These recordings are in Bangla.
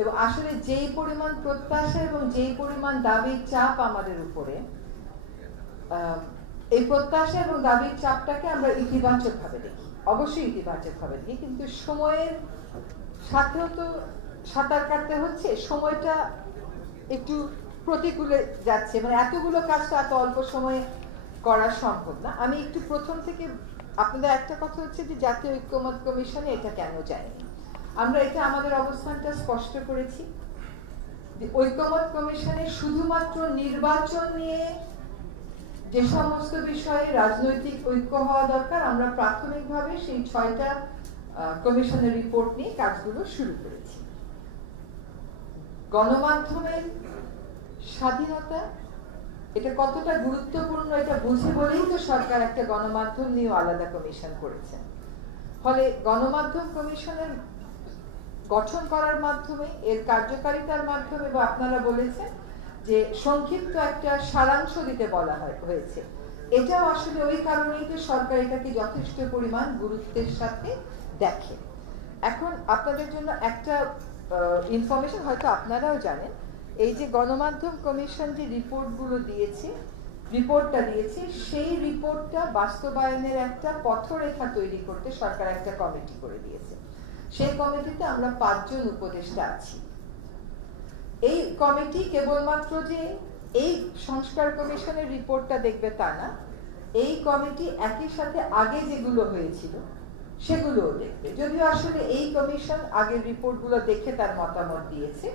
এবং আসলে যেই পরিমাণ প্রত্যাশা এবং যেই পরিমাণ দাবির চাপ আমাদের উপরে, এই প্রত্যাশা এবং দাবির চাপটাকে আমরা ইতিবাচকভাবে দেখি, অবশ্যই ইতিবাচকভাবে দেখি, কিন্তু সময়ের সাথেও তো সাঁতার কাটতে হচ্ছে। সময়টা একটু প্রতিকূলে যাচ্ছে, মানে এতগুলো কাজটা এত অল্প সময়ে করা সম্ভব না। আমি একটু প্রথম থেকে আপনাদের একটা কথা হচ্ছে যে জাতীয় ঐক্যমত কমিশনে এটা কেন যায়নি। আমরা এটা আমাদের অবস্থানটা স্পষ্ট করেছি যে ঐক্যমত কমিশনে শুধুমাত্র নির্বাচন নিয়ে যে সমস্ত বিষয়ে রাজনৈতিক ঐক্য হওয়া দরকার, আমরা প্রাথমিকভাবে সেই 6টা কমিশনের রিপোর্ট নিয়ে কাজগুলো শুরু করেছি। গণমাধ্যমের স্বাধীনতা এটা কতটা গুরুত্বপূর্ণ এটা বুঝে বলেই তো সরকার একটা গণমাধ্যম নিয়ে আলাদা কমিশন করেছেন। ফলে গণমাধ্যম কমিশনের গঠন করার মাধ্যমে, এর কার্যকারিতার মাধ্যমে, বা আপনারা বলেছেন যে সংক্ষিপ্ত একটা সারাংশ দিতে বলা হয়েছে, এটাও আসলে ওই কারণেই যে সরকার এটাকে যথেষ্ট পরিমাণ গুরুত্বের সাথে দেখে। এখন আপনাদের জন্য একটা ইনফরমেশন হয়তো আপনারাও জানেন, এই যে গণমাধ্যম কমিশন যে রিপোর্টটা দিয়েছে, সেই রিপোর্টটা বাস্তবায়নের একটা পথরেখা তৈরি করতে সরকার একটা কমিটি করে দিয়েছে। সেই কমিটিতে আমরা 5 জন উপদেষ্টা আছি। এই কমিটি কেবলমাত্র যে এই সংস্কার কমিশনের রিপোর্টটা দেখবে তা না, এই কমিটি একই সাথে আগে যেগুলো হয়েছিল সেগুলোও দেখবে। যদিও আসলে এই কমিশন আগের রিপোর্টগুলো দেখে তার মতামত দিয়েছে,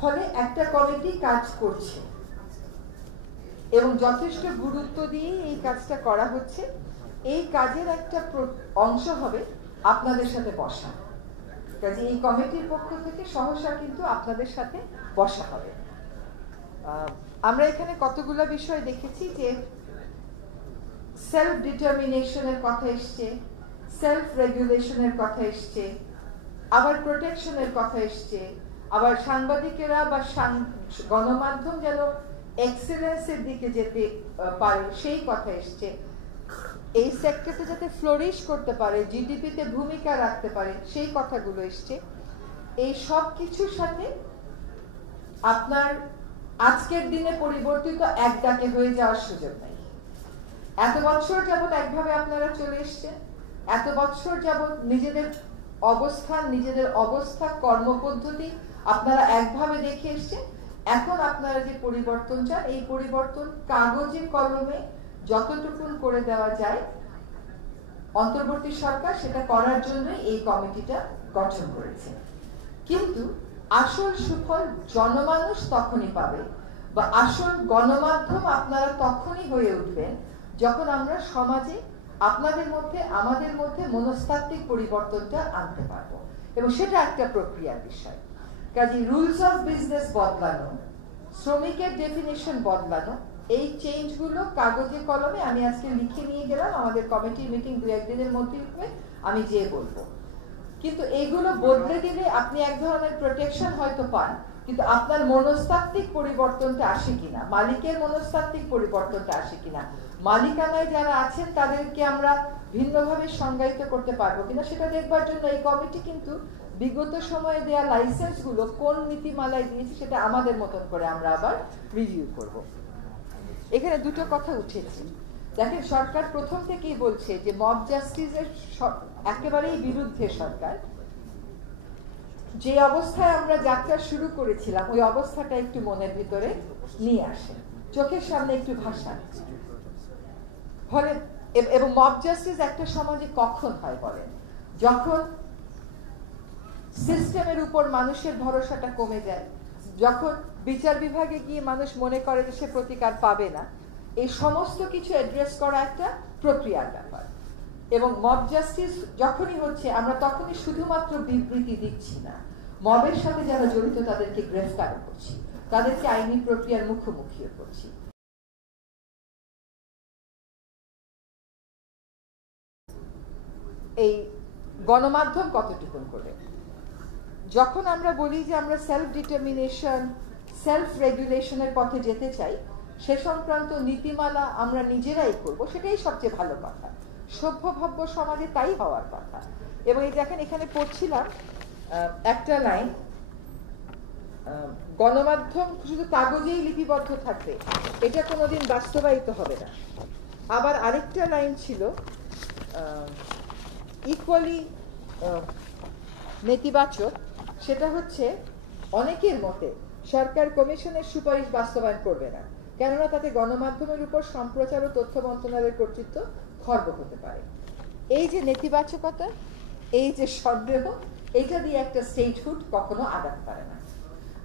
ফলে একটা কমিটি কাজ করছে এবং যথেষ্ট গুরুত্ব দিয়ে এই কাজটা করা হচ্ছে। এই কাজের একটা অংশ হবে আপনাদের সাথে বসা। কাজে এই কমিটির পক্ষ থেকে সহসা কিন্তু আপনাদের সাথে বসা হবে। আমরা এখানে কতগুলো বিষয় দেখেছি যে সেলফ ডিটারমিনেশনের কথা এসছে, সেলফ রেগুলেশনের কথা এসছে, আবার প্রোটেকশনের কথা এসছে, আবার সাংবাদিকেরা বা গণমাধ্যম যেন এক্সেলেন্সের দিকে যেতে পারে সেই কথা এসছে, এই সেক্টরটা যাতে ফ্লোরিশ করতে পারে, জিডিপিতে ভূমিকা রাখতে পারে সেই কথাগুলো এসছে। এই সব কিছুর সাথে আপনার আজকের দিনে পরিবর্তিত এক ডাকে হয়ে যাওয়ার সুযোগ নাই। এত বছর যাবৎ একভাবে আপনারা চলে এসছেন, এত বছর যাবৎ নিজেদের অবস্থান, নিজেদের অবস্থা, কর্মপদ্ধতি আপনারা একভাবে দেখে এসছেন। এখন আপনারা যে পরিবর্তন চান, এই পরিবর্তন কাগজে কলমে যতটুকুন করে দেওয়া যায় অন্তর্বর্তী সরকার সেটা করার জন্য এই কমিটিটা গঠন করেছে। কিন্তু আসল সুফল জনমানুষ তখনই পাবে, বা আসল গণমাধ্যম আপনারা তখনই হয়ে উঠবেন যখন আমরা সমাজে আপনাদের মধ্যে, আমাদের মধ্যে মনস্তাত্ত্বিক পরিবর্তনটা আনতে পারবো, এবং সেটা একটা প্রক্রিয়ার বিষয়। কাজে রুলস অফ বিজনেস বদলানো, শ্রমিকের ডেফিনেশন বদলানো, এই চেঞ্জগুলো কাগজে কলমে আমি আজকে লিখে নিয়ে গেলাম, আমাদের কমিটির মিটিং 2-1 দিনের মধ্যে আমি যেয়ে বলবো। কিন্তু এইগুলো বদলে দিলে আপনি এক ধরনের প্রোটেকশন হয়তো পান, কিন্তু আপনার মনস্তাত্ত্বিক পরিবর্তনটা আসে কিনা, মালিকের মনস্তাত্ত্বিক পরিবর্তনটা আসে কিনা, মালিকানায় যারা আছেন তাদেরকে আমরা ভিন্নভাবে সংজ্ঞায়িত করতে পারবো কিনা সেটা দেখবার জন্য এই কমিটি কিন্তু বিগত সময়ে দেওয়া লাইসেন্সগুলো কোন নীতিমালায় দিয়েছে সেটা আমাদের মতন করে আমরা আবার রিভিউ করব। এখানে দুটো কথা উঠেছে। দেখেন, সরকার প্রথম থেকেই বলছে যে মব জাস্টিসের একেবারেই বিরুদ্ধে সরকার। যে অবস্থায় আমরা যাত্রা শুরু করেছিলাম ওই অবস্থাটা একটু মনের ভিতরে নিয়ে আসে, চোখের সামনে একটু ভাষা। ফলে এবং মব জাস্টিস একটা সমাজে কখন হয় বলেন? যখন সিস্টেমের উপর মানুষের ভরসাটা কমে যায়, যখন বিচার বিভাগে গিয়ে মানুষ মনে করে যে সে প্রতিকার পাবে না। এই সমস্ত কিছু অ্যাড্রেস করা একটা প্রক্রিয়ার ব্যাপার, এবং মব জাস্টিস যখনই হচ্ছে আমরা তখনই শুধুমাত্র বিবৃতি দিচ্ছি না, মবের সাথে যারা জড়িত তাদেরকে গ্রেফতার করছি, তাদেরকে আইনি প্রক্রিয়ার মুখোমুখিও করছি। এই গণমাধ্যম কতটুকু করবে? যখন আমরা বলি যে আমরা সেলফ ডিটারমিনেশন, সেলফ রেগুলেশনের পথে যেতে চাই, সে সংক্রান্ত নীতিমালা আমরা নিজেরাই করব, সেটাই সবচেয়ে ভালো কথা। সভ্য ভব্য সমাজে তাই হওয়ার কথা। এবং এই দেখেন, এখানে পড়ছিলাম একটা লাইন, গণমাধ্যম শুধু কাগজেই লিপিবদ্ধ থাকবে, এটা কোনোদিন বাস্তবায়িত হবে না। আবার আরেকটা লাইন ছিল ইকুয়ালি নেতিবাচক, সেটা হচ্ছে অনেকের মতে সরকার কমিশনের সুপারিশ বাস্তবায়ন করবে না, কেননা তাতে গণমাধ্যমের উপর সম্প্রচার ও তথ্য মন্ত্রণালয়ের কর্তৃত্ব খর্ব হতে পারে। এই যে নেতিবাচকতা, এই যে সন্দেহ, এইটা দিয়ে একটা স্টেটহুড কখনো আগাতে পারে না।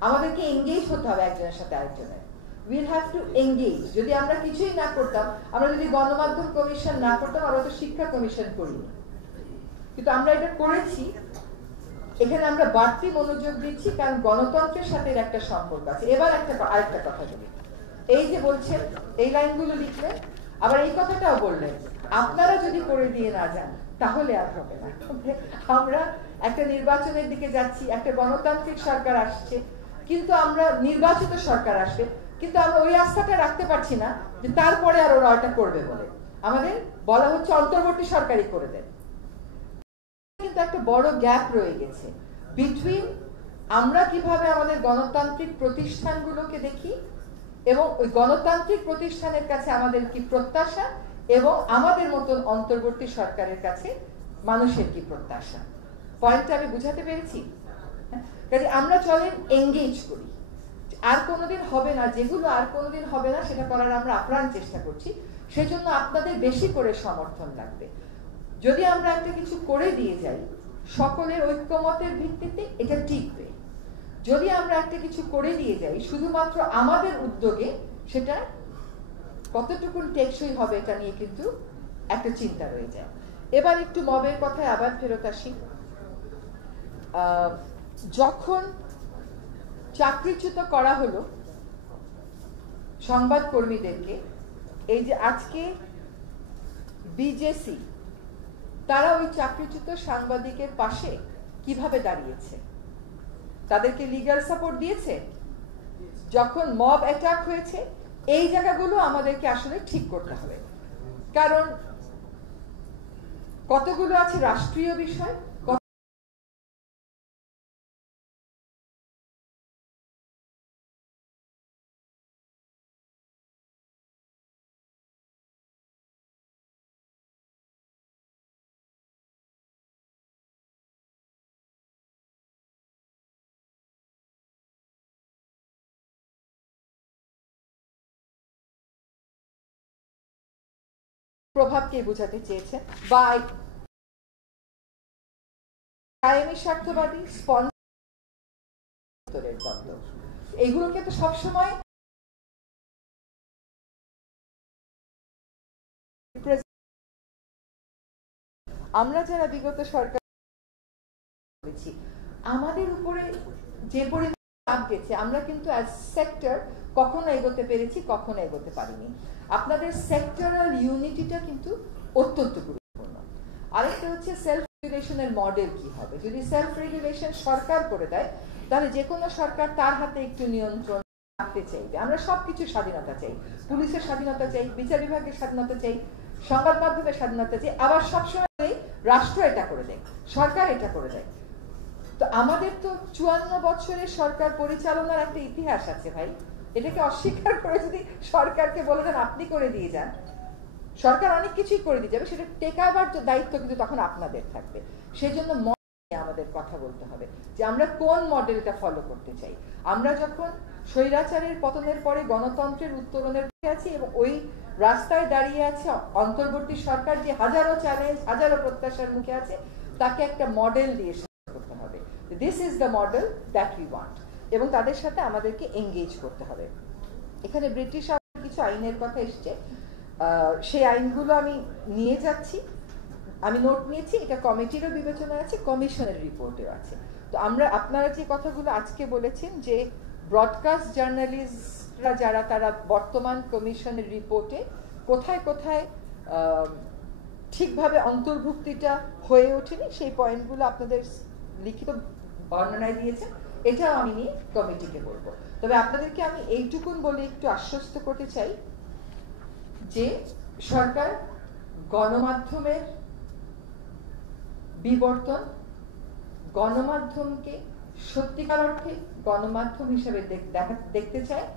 আমাদেরকে এঙ্গেজ হতে হবে একজনের সাথে আরেকজনের। Will have to engage. যদি আমরা কিছুই না করতাম, আমরা যদি গণমাধ্যম কমিশন না করতাম, আমরা তো শিক্ষা কমিশন করিনি, কিন্তু আমরা এটা করেছি। এখানে আমরা বাড়তি মনোযোগ দিচ্ছি, কারণ গণতন্ত্রের সাথে একটা সম্পর্ক আছে। এবার আরেকটা কথা বলি, এই যে বলছেন এই লাইনগুলো লিখলেন, আবার এই কথাটাও বললেন আপনারা যদি করে দিয়ে না যান তাহলে আর হবে না। আমরা একটা নির্বাচনের দিকে যাচ্ছি, একটা গণতান্ত্রিক সরকার আসছে, কিন্তু আমরা নির্বাচিত সরকার আসবে, কিন্তু আমরা ওই আস্থাটা রাখতে পারছি না যে তারপরে আর ওরা এটা করবে বলে। আমাদের বলা হচ্ছে অন্তর্বর্তী সরকারই করে দেন, কিন্তু একটা বড় গ্যাপ রয়ে গেছে বিটুইন আমরা কিভাবে আমাদের গণতান্ত্রিক প্রতিষ্ঠানগুলোকে দেখি এবং ওই গণতান্ত্রিক প্রতিষ্ঠানের কাছে আমাদের কি প্রত্যাশা এবং আমাদের মতন অন্তর্বর্তী সরকারের কাছে মানুষের কি প্রত্যাশা। পয়েন্টটা আমি বুঝাতে পেরেছি? কাজে আমরা চলেন এঙ্গেজ করি। আর কোনোদিন হবে না, যেগুলো আর কোনোদিন হবে না সেটা করার আমরা আপ্রাণ চেষ্টা করছি। সেজন্য আপনাদের বেশি করে সমর্থন লাগবে। যদি আমরা একটা কিছু করে দিয়ে যাই সকলের ঐক্যমতের ভিত্তিতে, এটা টিকবে। যদি আমরা একটা কিছু করে দিয়ে যাই শুধুমাত্র আমাদের উদ্যোগে, সেটা কতটুকু টেকসই হবে এটা নিয়ে কিন্তু একটা চিন্তা রয়ে যায়। এবার একটু মবের কথায় আবার ফেরত আসি। যখন চাকরিচ্যুত করা হলো সংবাদ কর্মীদেরকে, এই যে আজকে বিজেসি তারা ওই চাকরিচ্যুত সাংবাদিকের পাশে কিভাবে দাঁড়িয়েছে? তাদেরকে লিগ্যাল সাপোর্ট দিয়েছে। যখন মব অ্যাটাক হয়েছে, এই জায়গাগুলো আমাদেরকে আসলে ঠিক করতে হবে, কারণ কতগুলো আছে রাষ্ট্রীয় বিষয়, প্রভাবকে বোঝাতে চেয়েছেন, বা কায়েমি স্বার্থবাদী স্পন্সরের দ্বন্দ্ব, এইগুলোকে তো সবসময় আমরা যারা বিগত সরকার করেছি, আমাদের উপরে যে পরিমাণ চাপ গেছে, আমরা কিন্তু অ্যাজ সেক্টর কখনো এগোতে পেরেছি, কখনো এগোতে পারিনি। আপনাদের সেক্টরাল ইউনিটিটা কিন্তু অত্যন্ত গুরুত্বপূর্ণ। আরেকটা হচ্ছে সেলফ রেগুলেশনের মডেল কি হবে। যদি সেলফ রেগুলেশন সরকার করে দেয়, তাহলে যে কোনো সরকার তার হাতে একটু নিয়ন্ত্রণ রাখতে চাইবে। আমরা সবকিছু স্বাধীনতা চাই, পুলিশের স্বাধীনতা চাই, বিচার বিভাগের স্বাধীনতা চাই, সংবাদ মাধ্যমের স্বাধীনতা চাই, আবার সবসময় রাষ্ট্র এটা করে দেয়, সরকার এটা করে দেয়। তো আমাদের তো 54 বছরের সরকার পরিচালনার একটা ইতিহাস আছে ভাই। এটাকে অস্বীকার করে যদি সরকারকে বলে দেন আপনি করে দিয়ে যান, সরকার অনেক কিছুই করে দিয়ে যাবে, সেটা টেকাবার দায়িত্ব কিন্তু তখন আপনাদের থাকবে। সেজন্য আমাদের কথা বলতে হবে যে আমরা কোন মডেলটা ফলো করতে চাই। আমরা যখন স্বৈরাচারের পতনের পরে গণতন্ত্রের উত্তরণের পথে আছি এবং ওই রাস্তায় দাঁড়িয়ে আছে অন্তর্বর্তী সরকার, যে হাজারো চ্যালেঞ্জ, হাজারো প্রত্যাশার মুখে আছে, তাকে একটা মডেল দিয়ে করতে হবে। This is the model that we want, এবং তাদের সাথে আমাদেরকে এঙ্গেজ করতে হবে। এখানে ব্রিটিশ কিছু আইনের কথা এসছে, সেই আইনগুলো আমি নিয়ে যাচ্ছি, আমি নোট নিয়েছি, এটা কমিটিরও বিবেচনায় আছে, কমিশনের রিপোর্টেও আছে। তো আমরা, আপনারা যে কথাগুলো আজকে বলেছেন যে ব্রডকাস্ট জার্নালিস্টরা যারা, তারা বর্তমান কমিশনের রিপোর্টে কোথায় কোথায় ঠিকভাবে অন্তর্ভুক্তিটা হয়ে ওঠেনি, সেই পয়েন্টগুলো আপনাদের লিখিত বর্ণনায় দিয়েছেন, এটাও আমি নিয়ে কমিটিকে বলবো। তবে আপনাদেরকে আমি এইটুকুন বলে একটু আশ্বস্ত করতে চাই যে সরকার গণমাধ্যমের বিবর্তন, গণমাধ্যমকে সত্যিকার অর্থে গণমাধ্যম হিসেবে দেখতে চায়